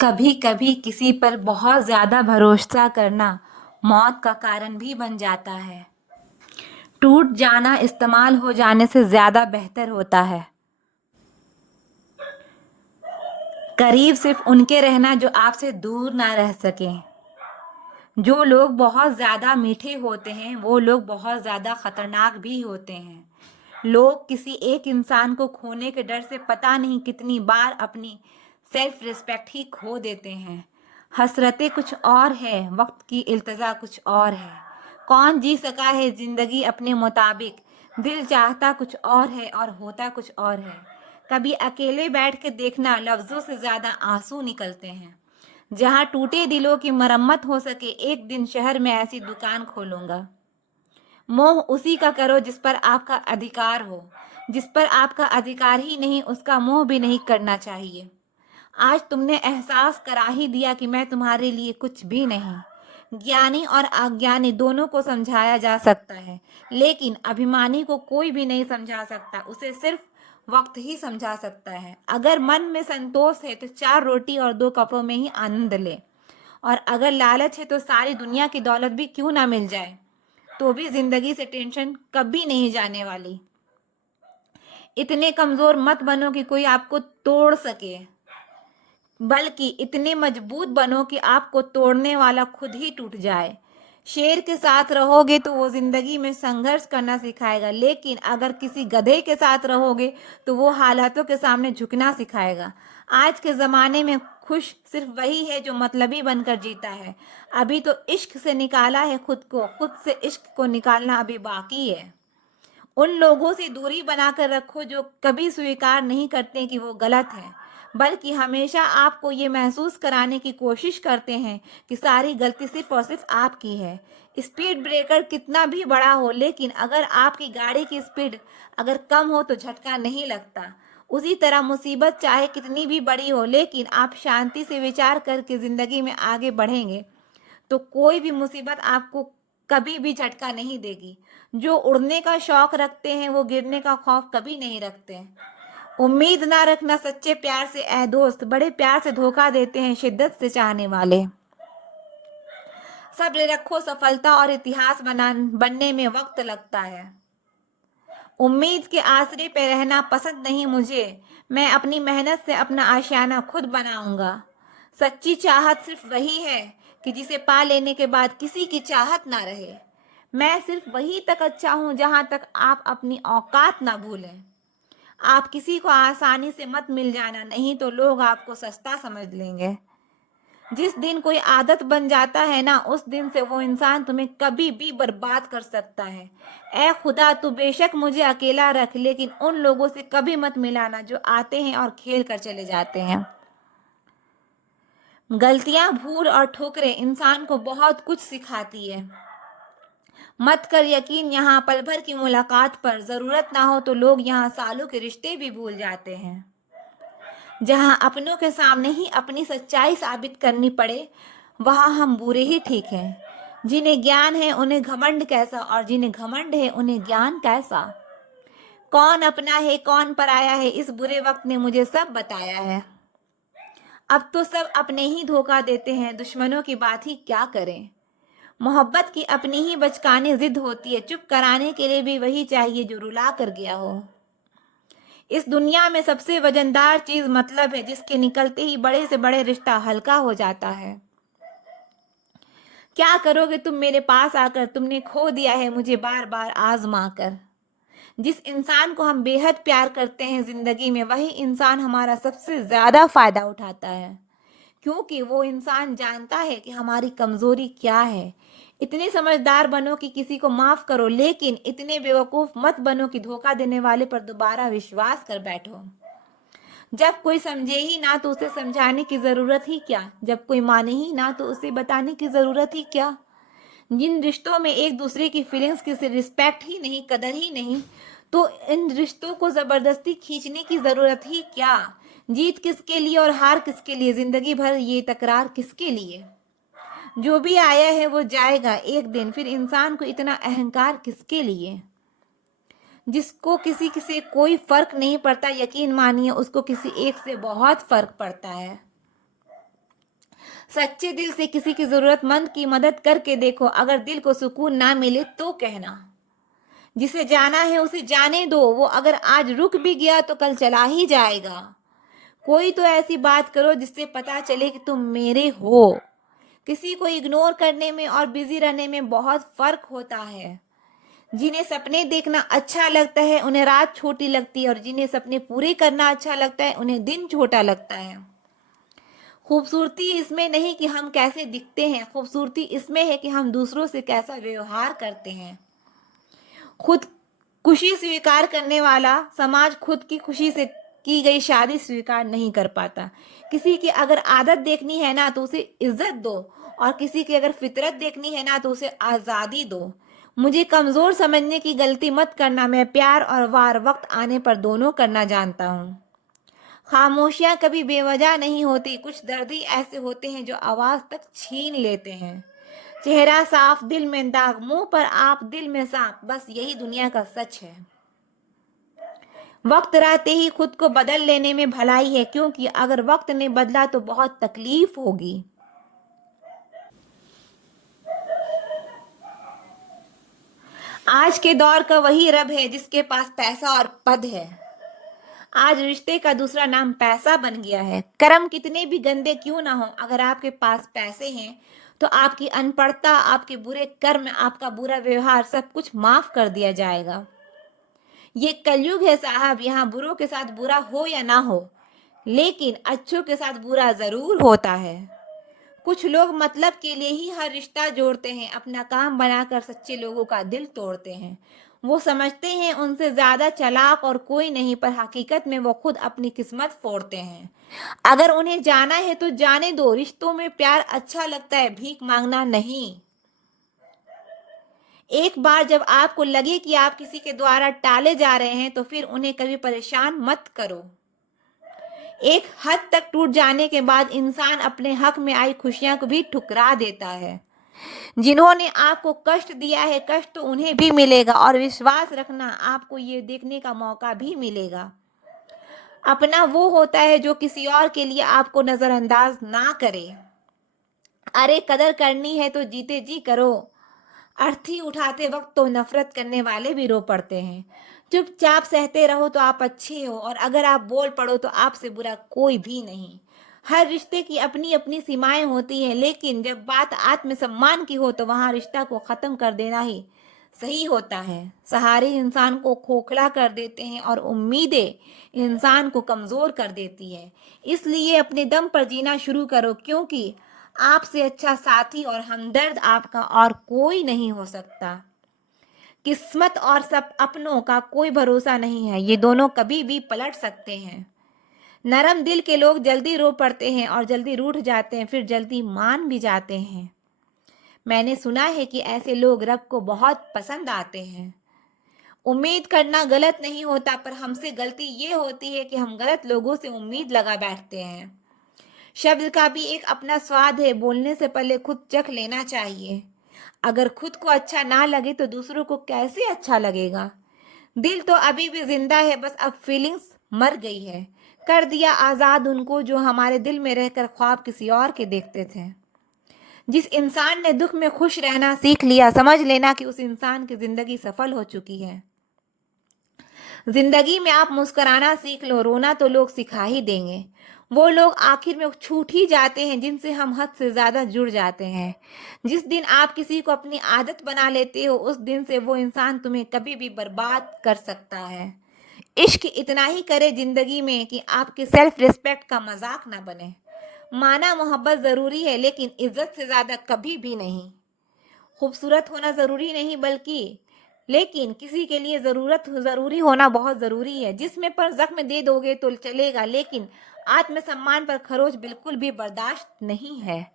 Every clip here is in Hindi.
कभी कभी किसी पर बहुत ज़्यादा भरोसा करना मौत का कारण भी बन जाता है। टूट जाना इस्तेमाल हो जाने से ज़्यादा बेहतर होता है। करीब सिर्फ उनके रहना जो आपसे दूर ना रह सकें। जो लोग बहुत ज़्यादा मीठे होते हैं वो लोग बहुत ज़्यादा खतरनाक भी होते हैं। लोग किसी एक इंसान को खोने के डर से पता नहीं कितनी बार अपनी सेल्फ रिस्पेक्ट ही खो देते हैं। हसरतें कुछ और है, वक्त की इल्तजा कुछ और है। कौन जी सका है जिंदगी अपने मुताबिक। दिल चाहता कुछ और है और होता कुछ और है। कभी अकेले बैठ के देखना, लफ्जों से ज्यादा आंसू निकलते हैं। जहाँ टूटे दिलों की मरम्मत हो सके, एक दिन शहर में ऐसी दुकान खोलूंगा। मोह उसी का करो जिस पर आपका अधिकार हो। जिस पर आपका अधिकार ही नहीं उसका मोह भी नहीं करना चाहिए। आज तुमने एहसास करा ही दिया कि मैं तुम्हारे लिए कुछ भी नहीं। ज्ञानी और अज्ञानी दोनों को समझाया जा सकता है, लेकिन अभिमानी को कोई भी नहीं समझा सकता। उसे सिर्फ वक्त ही समझा सकता है। अगर मन में संतोष है तो 4 रोटी और 2 कपड़ों में ही आनंद ले। और अगर लालच है तो सारी दुनिया की दौलत भी क्यों ना मिल जाए, तो भी जिंदगी से टेंशन कभी नहीं जाने वाली। इतने कमजोर मत बनो कि कोई आपको तोड़ सके, बल्कि इतने मजबूत बनो कि आपको तोड़ने वाला खुद ही टूट जाए। शेर के साथ रहोगे तो वो जिंदगी में संघर्ष करना सिखाएगा, लेकिन अगर किसी गधे के साथ रहोगे तो वो हालातों के सामने झुकना सिखाएगा। आज के ज़माने में खुश सिर्फ वही है जो मतलबी बनकर जीता है। अभी तो इश्क से निकाला है खुद को, खुद से इश्क को निकालना अभी बाकी है। उन लोगों से दूरी बनाकर रखो जो कभी स्वीकार नहीं करते कि वो गलत है, बल्कि हमेशा आपको ये महसूस कराने की कोशिश करते हैं कि सारी गलती सिर्फ और सिर्फ आपकी है। स्पीड ब्रेकर कितना भी बड़ा हो, लेकिन अगर आपकी गाड़ी की स्पीड अगर कम हो तो झटका नहीं लगता। उसी तरह मुसीबत चाहे कितनी भी बड़ी हो, लेकिन आप शांति से विचार करके ज़िंदगी में आगे बढ़ेंगे तो कोई भी मुसीबत आपको कभी भी झटका नहीं देगी। जो उड़ने का शौक रखते हैं वो गिरने का खौफ कभी नहीं रखते। उम्मीद ना रखना सच्चे प्यार से ऐ दोस्त, बड़े प्यार से धोखा देते हैं शिद्दत से चाहने वाले। सब्र रखो, सफलता और इतिहास बनने में वक्त लगता है। उम्मीद के आसरे पे रहना पसंद नहीं मुझे। मैं अपनी मेहनत से अपना आशियाना खुद बनाऊंगा। सच्ची चाहत सिर्फ वही है कि जिसे पा लेने के बाद किसी की चाहत ना रहे। मैं सिर्फ वही तक अच्छा हूं जहां तक आप अपनी औकात ना भूलें। आप किसी को आसानी से मत मिल जाना, नहीं तो लोग आपको सस्ता समझ लेंगे। जिस दिन कोई आदत बन जाता है ना, उस दिन से वो इंसान तुम्हें कभी भी बर्बाद कर सकता है। ऐ खुदा, तू बेशक मुझे अकेला रख, लेकिन उन लोगों से कभी मत मिलाना जो आते हैं और खेल कर चले जाते हैं। गलतियां, भूल और ठोकरें इंसान को बहुत कुछ सिखाती है। मत कर यकीन यहाँ पल भर की मुलाकात पर, जरूरत ना हो तो लोग यहाँ सालों के रिश्ते भी भूल जाते हैं। जहाँ अपनों के सामने ही अपनी सच्चाई साबित करनी पड़े, वहाँ हम बुरे ही ठीक हैं। जिन्हें ज्ञान है उन्हें घमंड कैसा, और जिन्हें घमंड है उन्हें ज्ञान कैसा। कौन अपना है कौन पराया है, इस बुरे वक्त ने मुझे सब बताया है। अब तो सब अपने ही धोखा देते हैं, दुश्मनों की बात ही क्या करें। मोहब्बत की अपनी ही बचकानी जिद होती है, चुप कराने के लिए भी वही चाहिए जो रुला कर गया हो। इस दुनिया में सबसे वजनदार चीज मतलब है, जिसके निकलते ही बड़े से बड़े रिश्ता हल्का हो जाता है। क्या करोगे तुम मेरे पास आकर, तुमने खो दिया है मुझे बार बार आजमा कर। जिस इंसान को हम बेहद प्यार करते हैं जिंदगी में, वही इंसान हमारा सबसे ज्यादा फायदा उठाता है, क्योंकि वो इंसान जानता है कि हमारी कमजोरी क्या है। इतने समझदार बनो कि किसी को माफ करो, लेकिन इतने बेवकूफ मत बनो कि धोखा देने वाले पर दोबारा विश्वास कर बैठो। जब कोई समझे ही ना तो उसे समझाने की जरूरत ही क्या, जब कोई माने ही ना तो उसे बताने की जरूरत ही क्या। जिन रिश्तों में एक दूसरे की फीलिंग्स की रिस्पेक्ट ही नहीं, कदर ही नहीं, तो इन रिश्तों को जबरदस्ती खींचने की जरूरत ही क्या। जीत किसके लिए और हार किसके लिए, जिंदगी भर ये तकरार किसके लिए। जो भी आया है वो जाएगा एक दिन, फिर इंसान को इतना अहंकार किसके लिए। जिसको किसी से कोई फर्क नहीं पड़ता, यकीन मानिए उसको किसी एक से बहुत फर्क पड़ता है। सच्चे दिल से किसी की जरूरतमंद की मदद करके देखो, अगर दिल को सुकून ना मिले तो कहना। जिसे जाना है उसे जाने दो, वो अगर आज रुक भी गया तो कल चला ही जाएगा। कोई तो ऐसी बात करो जिससे पता चले कि तुम मेरे हो। किसी को इग्नोर करने में और बिजी रहने में बहुत फर्क होता है। जिन्हें सपने देखना अच्छा लगता है उन्हें रात छोटी लगती है, और जिन्हें सपने पूरे करना अच्छा लगता है उन्हें दिन छोटा लगता है। खूबसूरती इसमें नहीं कि हम कैसे दिखते हैं, खूबसूरती इसमें है कि हम दूसरों से कैसा व्यवहार करते हैं। खुद खुशी स्वीकार करने वाला समाज खुद की खुशी से की गई शादी स्वीकार नहीं कर पाता। किसी की अगर आदत देखनी है ना तो उसे इज्जत दो, और किसी की अगर फितरत देखनी है ना तो उसे आज़ादी दो। मुझे कमज़ोर समझने की गलती मत करना, मैं प्यार और वार वक्त आने पर दोनों करना जानता हूँ। खामोशियाँ कभी बेवजह नहीं होती, कुछ दर्द ही ऐसे होते हैं जो आवाज़ तक छीन लेते हैं। चेहरा साफ दिल में दाग, मुंह पर आप दिल में सांप, बस यही दुनिया का सच है। वक्त रहते ही खुद को बदल लेने में भलाई है, क्योंकि अगर वक्त ने बदला तो बहुत तकलीफ होगी। आज के दौर का वही रब है जिसके पास पैसा और पद है। आज रिश्ते का दूसरा नाम पैसा बन गया है। कर्म कितने भी गंदे क्यों ना हो, अगर आपके पास पैसे हैं तो आपकी अनपढ़ता, आपके बुरे कर्म, आपका बुरा व्यवहार सब कुछ माफ कर दिया जाएगा। ये कलयुग है साहब, यहाँ बुरों के साथ बुरा हो या ना हो, लेकिन अच्छों के साथ बुरा जरूर होता है। कुछ लोग मतलब के लिए ही हर रिश्ता जोड़ते हैं, अपना काम बनाकर सच्चे लोगों का दिल तोड़ते हैं। वो समझते हैं उनसे ज्यादा चालाक और कोई नहीं, पर हकीकत में वो खुद अपनी किस्मत फोड़ते हैं। अगर उन्हें जाना है तो जाने दो, रिश्तों में प्यार अच्छा लगता है, भीख मांगना नहीं। एक बार जब आपको लगे कि आप किसी के द्वारा टाले जा रहे हैं तो फिर उन्हें कभी परेशान मत करो। एक हद तक टूट जाने के बाद इंसान अपने हक में आई खुशियां को भी ठुकरा देता है। जिन्होंने आपको कष्ट दिया है, कष्ट तो उन्हें भी मिलेगा, और विश्वास रखना आपको ये देखने का मौका भी मिलेगा। अपना वो होता है जो किसी और के लिए आपको नजरअंदाज ना करे। अरे कदर करनी है तो जीते जी करो। अर्थी उठाते वक्त तो नफरत करने वाले भी रो पड़ते हैं। चुपचाप सहते रहो तो आप अच्छे हो, और अगर आप बोल पड़ो तो आपसे बुरा कोई भी नहीं। हर रिश्ते की अपनी अपनी सीमाएं होती हैं, लेकिन जब बात आत्मसम्मान की हो तो वहां रिश्ता को खत्म कर देना ही सही होता है। सहारे इंसान को खोखला कर देते हैं और उम्मीदें इंसान को कमजोर कर देती है। इसलिए अपने दम पर जीना शुरू करो, क्योंकि आपसे अच्छा साथी और हमदर्द आपका और कोई नहीं हो सकता। किस्मत और सब अपनों का कोई भरोसा नहीं है, ये दोनों कभी भी पलट सकते हैं। नरम दिल के लोग जल्दी रो पड़ते हैं और जल्दी रूठ जाते हैं, फिर जल्दी मान भी जाते हैं। मैंने सुना है कि ऐसे लोग रब को बहुत पसंद आते हैं। उम्मीद करना गलत नहीं होता, पर हमसे गलती ये होती है कि हम गलत लोगों से उम्मीद लगा बैठते हैं। शब्द का भी एक अपना स्वाद है, बोलने से पहले खुद चख लेना चाहिए। अगर खुद को अच्छा ना लगे तो दूसरों को कैसे अच्छा लगेगा। दिल तो अभी भी जिंदा है, बस अब फीलिंग्स मर गई है। कर दिया आज़ाद उनको जो हमारे दिल में रहकर ख्वाब किसी और के देखते थे। जिस इंसान ने दुख में खुश रहना सीख लिया, समझ लेना कि उस इंसान की जिंदगी सफल हो चुकी है। जिंदगी में आप मुस्कुराना सीख लो, रोना तो लोग सिखा ही देंगे। वो लोग आखिर में छूट ही जाते हैं जिनसे हम हद से ज्यादा जुड़ जाते हैं। जिस दिन आप किसी को अपनी आदत बना लेते हो, उस दिन से वो इंसान तुम्हें कभी भी बर्बाद कर सकता है। इश्क इतना ही करे जिंदगी में कि आपके सेल्फ रिस्पेक्ट का मजाक ना बने। माना मोहब्बत जरूरी है, लेकिन इज्जत से ज्यादा कभी भी नहीं। खूबसूरत होना ज़रूरी नहीं, बल्कि लेकिन किसी के लिए ज़रूरी होना बहुत ज़रूरी है। जिसमें पर ज़ख्म दे दोगे तो चलेगा, लेकिन आत्मसम्मान पर खरोच बिल्कुल भी बर्दाश्त नहीं है।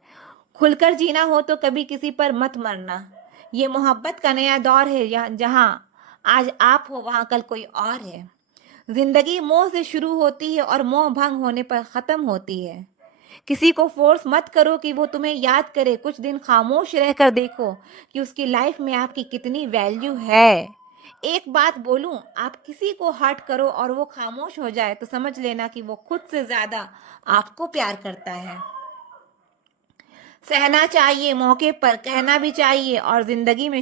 खुलकर जीना हो तो कभी किसी पर मत मरना। ये मोहब्बत का नया दौर है, जहाँ आज आप हो वहाँ कल कोई और है। जिंदगी मोह से शुरू होती है और मोह भंग होने पर ख़त्म होती है। किसी को फोर्स मत करो कि वो तुम्हें याद करे। कुछ दिन खामोश रहकर देखो कि उसकी लाइफ में आपकी कितनी वैल्यू है। एक बात बोलूं, आप किसी को हर्ट करो और वो खामोश हो जाए तो समझ लेना कि वो खुद से ज्यादा आपको प्यार करता है। सहना चाहिए, मौके पर कहना भी चाहिए और जिंदगी में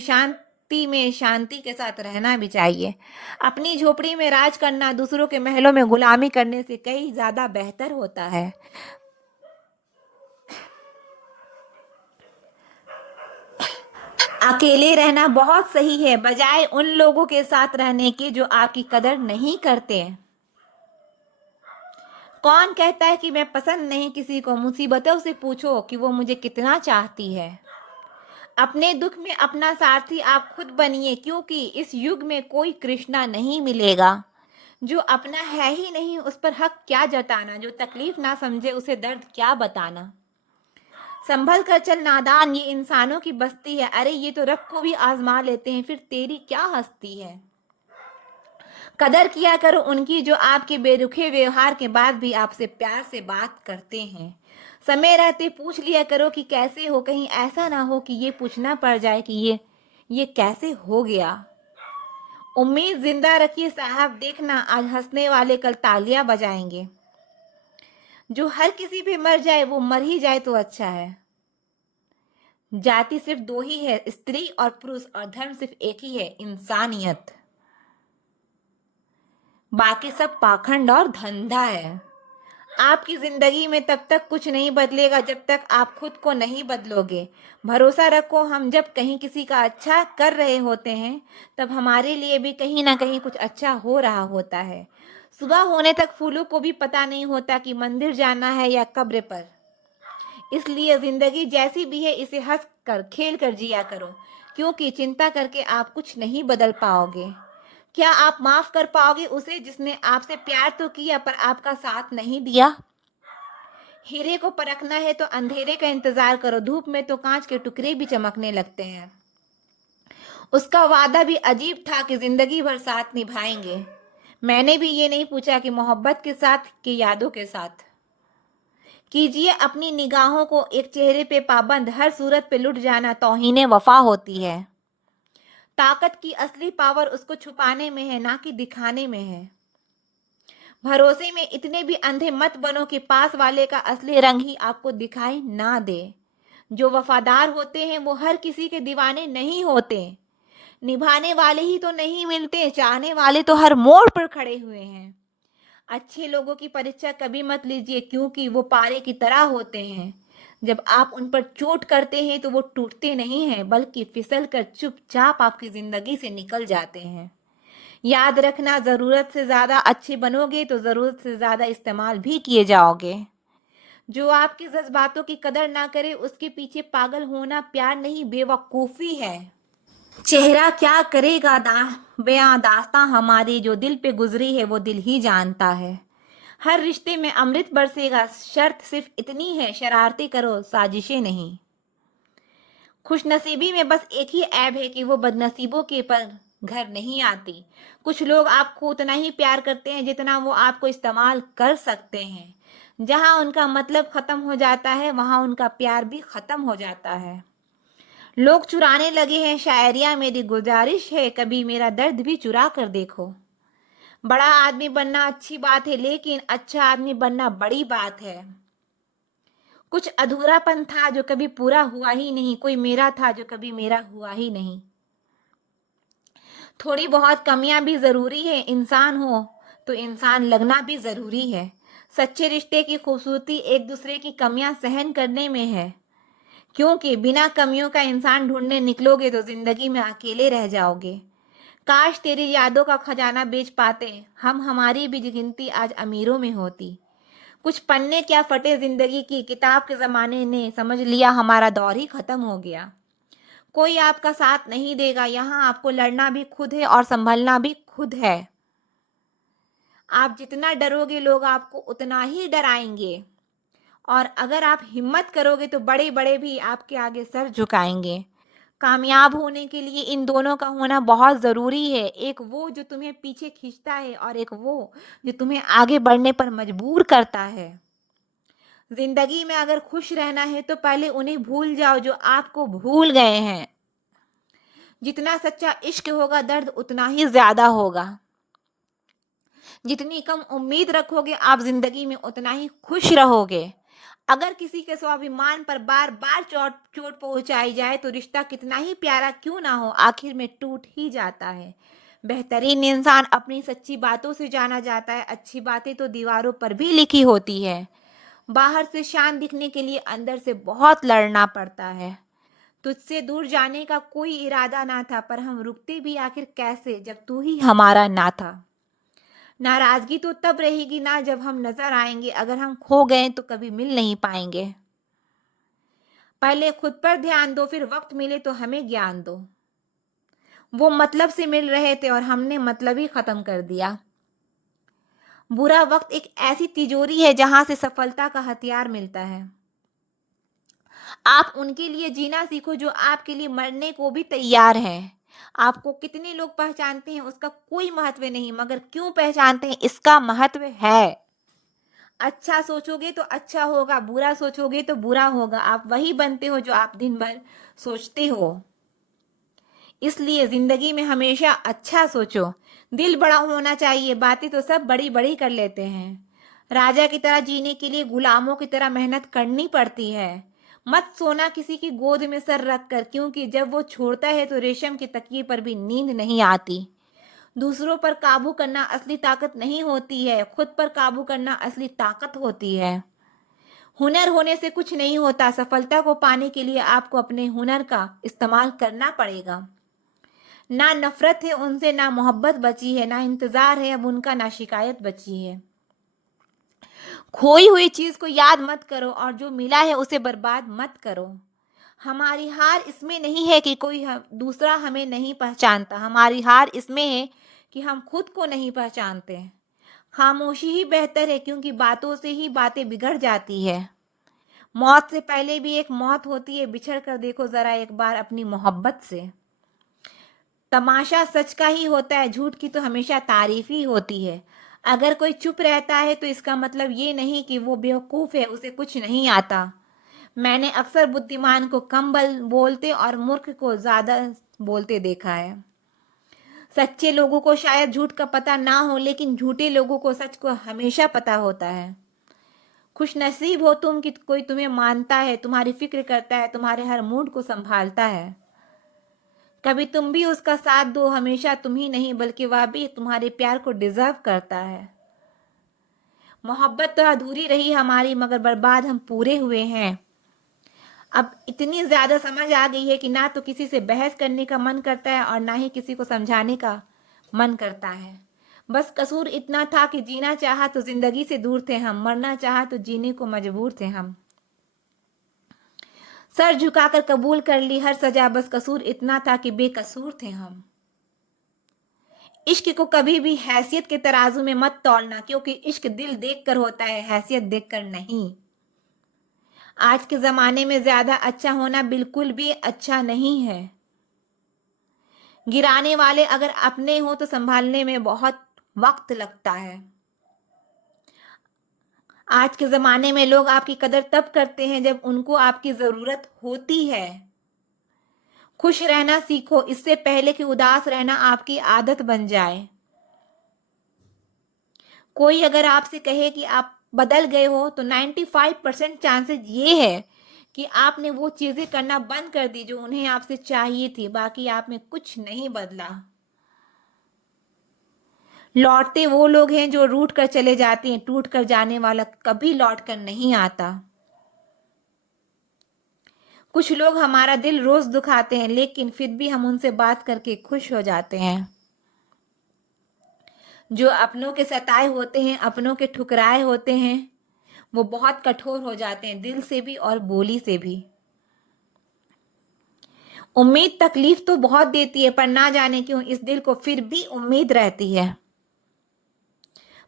शांति के साथ रहना भी चाहिए। अपनी झोपड़ी में राज करना दूसरों के महलों में गुलामी करने से कहीं ज्यादा बेहतर होता है। अकेले रहना बहुत सही है, बजाय उन लोगों के साथ रहने के जो आपकी कदर नहीं करते। कौन कहता है कि मैं पसंद नहीं किसी को? मुसीबतों से पूछो कि वो मुझे कितना चाहती है। अपने दुख में अपना सारथी आप खुद बनिए, क्योंकि इस युग में कोई कृष्णा नहीं मिलेगा। जो अपना है ही नहीं उस पर हक क्या जताना, जो तकलीफ ना समझे उसे दर्द क्या बताना। संभल कर चल नादान, ये इंसानों की बस्ती है। अरे ये तो रब को भी आजमा लेते हैं, फिर तेरी क्या हस्ती है। कदर किया करो उनकी जो आपके बेरुखे व्यवहार के बाद भी आपसे प्यार से बात करते हैं। समय रहते पूछ लिया करो कि कैसे हो, कहीं ऐसा ना हो कि ये पूछना पड़ जाए कि ये कैसे हो गया। उम्मीद जिंदा रखिए साहब, देखना आज हंसने वाले कल तालियां बजाएंगे। जो हर किसी पे मर जाए वो मर ही जाए तो अच्छा है। जाति सिर्फ दो ही है, स्त्री और पुरुष, और धर्म सिर्फ एक ही है, इंसानियत। बाकी सब पाखंड और धंधा है। आपकी जिंदगी में तब तक कुछ नहीं बदलेगा जब तक आप खुद को नहीं बदलोगे। भरोसा रखो, हम जब कहीं किसी का अच्छा कर रहे होते हैं तब हमारे लिए भी कहीं ना कहीं कुछ अच्छा हो रहा होता है। सुबह होने तक फूलों को भी पता नहीं होता कि मंदिर जाना है या कब्र पर। इसलिए जिंदगी जैसी भी है इसे हंस कर खेल कर जिया करो, क्योंकि चिंता करके आप कुछ नहीं बदल पाओगे। क्या आप माफ कर पाओगे उसे जिसने आपसे प्यार तो किया पर आपका साथ नहीं दिया? हीरे को परखना है तो अंधेरे का इंतजार करो, धूप में तो कांच के टुकड़े भी चमकने लगते हैं। उसका वादा भी अजीब था कि जिंदगी भर साथ निभाएंगे। मैंने भी ये नहीं पूछा कि मोहब्बत के साथ कि यादों के साथ। कीजिए अपनी निगाहों को एक चेहरे पे पाबंद, हर सूरत पे लुट जाना तौहीने वफा होती है। ताकत की असली पावर उसको छुपाने में है, ना कि दिखाने में है। भरोसे में इतने भी अंधे मत बनो कि पास वाले का असली रंग ही आपको दिखाई ना दे। जो वफादार होते हैं वो हर किसी के दीवाने नहीं होते। निभाने वाले ही तो नहीं मिलते, चाहने वाले तो हर मोड़ पर खड़े हुए हैं। अच्छे लोगों की परीक्षा कभी मत लीजिए, क्योंकि वो पारे की तरह होते हैं। जब आप उन पर चोट करते हैं तो वो टूटते नहीं हैं, बल्कि फिसल कर चुपचाप आपकी जिंदगी से निकल जाते हैं। याद रखना, जरूरत से ज्यादा अच्छे बनोगे तो जरूरत से ज्यादा इस्तेमाल भी किए जाओगे। जो आपके जज्बातों की कदर ना करे उसके पीछे पागल होना प्यार नहीं, बेवकूफी है। चेहरा क्या करेगा बयां दास्तां हमारी, जो दिल पे गुजरी है वो दिल ही जानता है। हर रिश्ते में अमृत बरसेगा, शर्त सिर्फ इतनी है, शरारती करो साजिशें नहीं। खुशनसीबी में बस एक ही ऐब है कि वो बदनसीबों के पर घर नहीं आती। कुछ लोग आपको उतना ही प्यार करते हैं जितना वो आपको इस्तेमाल कर सकते हैं। जहां उनका मतलब खत्म हो जाता है वहां उनका प्यार भी खत्म हो जाता है। लोग चुराने लगे हैं शायरियां, मेरी गुजारिश है कभी मेरा दर्द भी चुरा कर देखो। बड़ा आदमी बनना अच्छी बात है, लेकिन अच्छा आदमी बनना बड़ी बात है। कुछ अधूरापन था जो कभी पूरा हुआ ही नहीं, कोई मेरा था जो कभी मेरा हुआ ही नहीं। थोड़ी बहुत कमियां भी जरूरी है, इंसान हो तो इंसान लगना भी जरूरी है। सच्चे रिश्ते की खूबसूरती एक दूसरे की कमियां सहन करने में है, क्योंकि बिना कमियों का इंसान ढूंढने निकलोगे तो जिंदगी में अकेले रह जाओगे। काश तेरी यादों का खजाना बेच पाते, हम हमारी भी गिनती आज अमीरों में होती। कुछ पन्ने क्या फटे जिंदगी की, किताब के जमाने ने समझ लिया हमारा दौर ही खत्म हो गया। कोई आपका साथ नहीं देगा, यहाँ आपको लड़ना भी खुद है और संभलना भी खुद है। आप जितना डरोगे लोग आपको उतना ही डराएंगे, और अगर आप हिम्मत करोगे तो बड़े बड़े भी आपके आगे सर झुकाएंगे। कामयाब होने के लिए इन दोनों का होना बहुत ज़रूरी है, एक वो जो तुम्हें पीछे खींचता है और एक वो जो तुम्हें आगे बढ़ने पर मजबूर करता है। जिंदगी में अगर खुश रहना है तो पहले उन्हें भूल जाओ जो आपको भूल गए हैं। जितना सच्चा इश्क होगा दर्द उतना ही ज्यादा होगा। जितनी कम उम्मीद रखोगे आप जिंदगी में उतना ही खुश रहोगे। अगर किसी के स्वाभिमान पर बार बार चोट चोट पहुंचाई जाए तो रिश्ता कितना ही प्यारा क्यों ना हो, आखिर में टूट ही जाता है। बेहतरीन इंसान अपनी सच्ची बातों से जाना जाता है। अच्छी बातें तो दीवारों पर भी लिखी होती है। बाहर से शांत दिखने के लिए अंदर से बहुत लड़ना पड़ता है। तुझसे दूर जाने का कोई इरादा ना था, पर हम रुकते भी आखिर कैसे जब तू ही हमारा ना था। नाराजगी तो तब रहेगी ना जब हम नजर आएंगे, अगर हम खो गए तो कभी मिल नहीं पाएंगे। पहले खुद पर ध्यान दो, फिर वक्त मिले तो हमें ज्ञान दो। वो मतलब से मिल रहे थे और हमने मतलब ही खत्म कर दिया। बुरा वक्त एक ऐसी तिजोरी है जहां से सफलता का हथियार मिलता है। आप उनके लिए जीना सीखो जो आपके लिए मरने को भी तैयार हैं। आपको कितने लोग पहचानते हैं उसका कोई महत्व नहीं, मगर क्यों पहचानते हैं इसका महत्व है। अच्छा सोचोगे तो अच्छा होगा, बुरा सोचोगे तो बुरा होगा। आप वही बनते हो जो आप दिन भर सोचते हो। इसलिए जिंदगी में हमेशा अच्छा सोचो। दिल बड़ा होना चाहिए, बातें तो सब बड़ी बड़ी कर लेते हैं। राजा की तरह जीने के लिए गुलामों की तरह मेहनत करनी पड़ती है। मत सोना किसी की गोद में सर रख कर, क्योंकि जब वो छोड़ता है तो रेशम के तकिए पर भी नींद नहीं आती। दूसरों पर काबू करना असली ताकत नहीं होती है, खुद पर काबू करना असली ताकत होती है। हुनर होने से कुछ नहीं होता, सफलता को पाने के लिए आपको अपने हुनर का इस्तेमाल करना पड़ेगा। ना नफरत है उनसे, ना मोहब्बत बची है, ना इंतजार है अब उनका, ना शिकायत बची है। खोई हुई चीज को याद मत करो और जो मिला है उसे बर्बाद मत करो। हमारी हार इसमें नहीं है कि कोई दूसरा हमें नहीं पहचानता, हमारी हार इसमें है कि हम खुद को नहीं पहचानते। खामोशी ही बेहतर है, क्योंकि बातों से ही बातें बिगड़ जाती है। मौत से पहले भी एक मौत होती है, बिछड़ कर देखो जरा एक बार अपनी मोहब्बत से। तमाशा सच का ही होता है, झूठ की तो हमेशा तारीफ ही होती है। अगर कोई चुप रहता है तो इसका मतलब ये नहीं कि वो बेवकूफ़ है, उसे कुछ नहीं आता। मैंने अक्सर बुद्धिमान को कम बोलते और मूर्ख को ज़्यादा बोलते देखा है। सच्चे लोगों को शायद झूठ का पता ना हो, लेकिन झूठे लोगों को सच को हमेशा पता होता है। खुश नसीब हो तुम कि कोई तुम्हें मानता है, तुम्हारी फिक्र करता है, तुम्हारे हर मूड को संभालता है। कभी तुम भी उसका साथ दो, हमेशा तुम ही नहीं बल्कि वह भी तुम्हारे प्यार को डिजर्व करता है। मोहब्बत तो अधूरी रही हमारी, मगर बर्बाद हम पूरे हुए हैं। अब इतनी ज्यादा समझ आ गई है कि ना तो किसी से बहस करने का मन करता है और ना ही किसी को समझाने का मन करता है। बस कसूर इतना था कि जीना चाहा तो जिंदगी से दूर थे हम, मरना चाहा तो जीने को मजबूर थे हम। सर झुकाकर कबूल कर ली हर सजा, बस कसूर इतना था कि बेकसूर थे हम। इश्क को कभी भी हैसियत के तराजू में मत तौलना, क्योंकि इश्क दिल देखकर होता है, हैसियत देखकर नहीं। आज के ज़माने में ज़्यादा अच्छा होना बिल्कुल भी अच्छा नहीं है। गिराने वाले अगर अपने हो तो संभालने में बहुत वक्त लगता है। आज के ज़माने में लोग आपकी कदर तब करते हैं जब उनको आपकी ज़रूरत होती है। खुश रहना सीखो, इससे पहले कि उदास रहना आपकी आदत बन जाए। कोई अगर आपसे कहे कि आप बदल गए हो तो 95% चांसेस ये है कि आपने वो चीज़ें करना बंद कर दी जो उन्हें आपसे चाहिए थी, बाकी आप में कुछ नहीं बदला। लौटते वो लोग हैं जो रूठ कर चले जाते हैं, टूट कर जाने वाला कभी लौट कर नहीं आता। कुछ लोग हमारा दिल रोज दुखाते हैं, लेकिन फिर भी हम उनसे बात करके खुश हो जाते हैं। जो अपनों के सताए होते हैं, अपनों के ठुकराए होते हैं, वो बहुत कठोर हो जाते हैं, दिल से भी और बोली से भी। उम्मीद तकलीफ तो बहुत देती है, पर ना जाने क्यों इस दिल को फिर भी उम्मीद रहती है।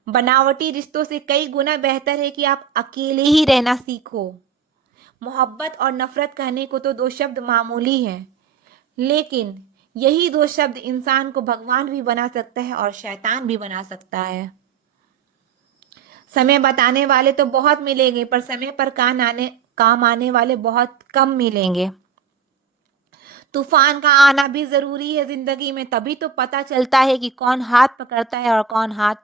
बनावटी रिश्तों से कई गुना बेहतर है कि आप अकेले ही रहना सीखो। मोहब्बत और नफरत कहने को तो दो शब्द मामूली हैं, लेकिन यही दो शब्द इंसान को भगवान भी बना सकता है और शैतान भी बना सकता है। समय बताने वाले तो बहुत मिलेंगे, पर समय पर काम आने वाले बहुत कम मिलेंगे। तूफान का आना भी जरूरी है जिंदगी में, तभी तो पता चलता है कि कौन हाथ पकड़ता है और कौन हाथ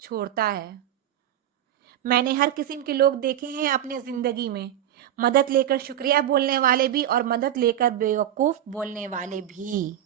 छोड़ता है। मैंने हर किस्म के लोग देखे हैं अपने ज़िंदगी में, मदद लेकर शुक्रिया बोलने वाले भी और मदद लेकर बेवकूफ़ बोलने वाले भी।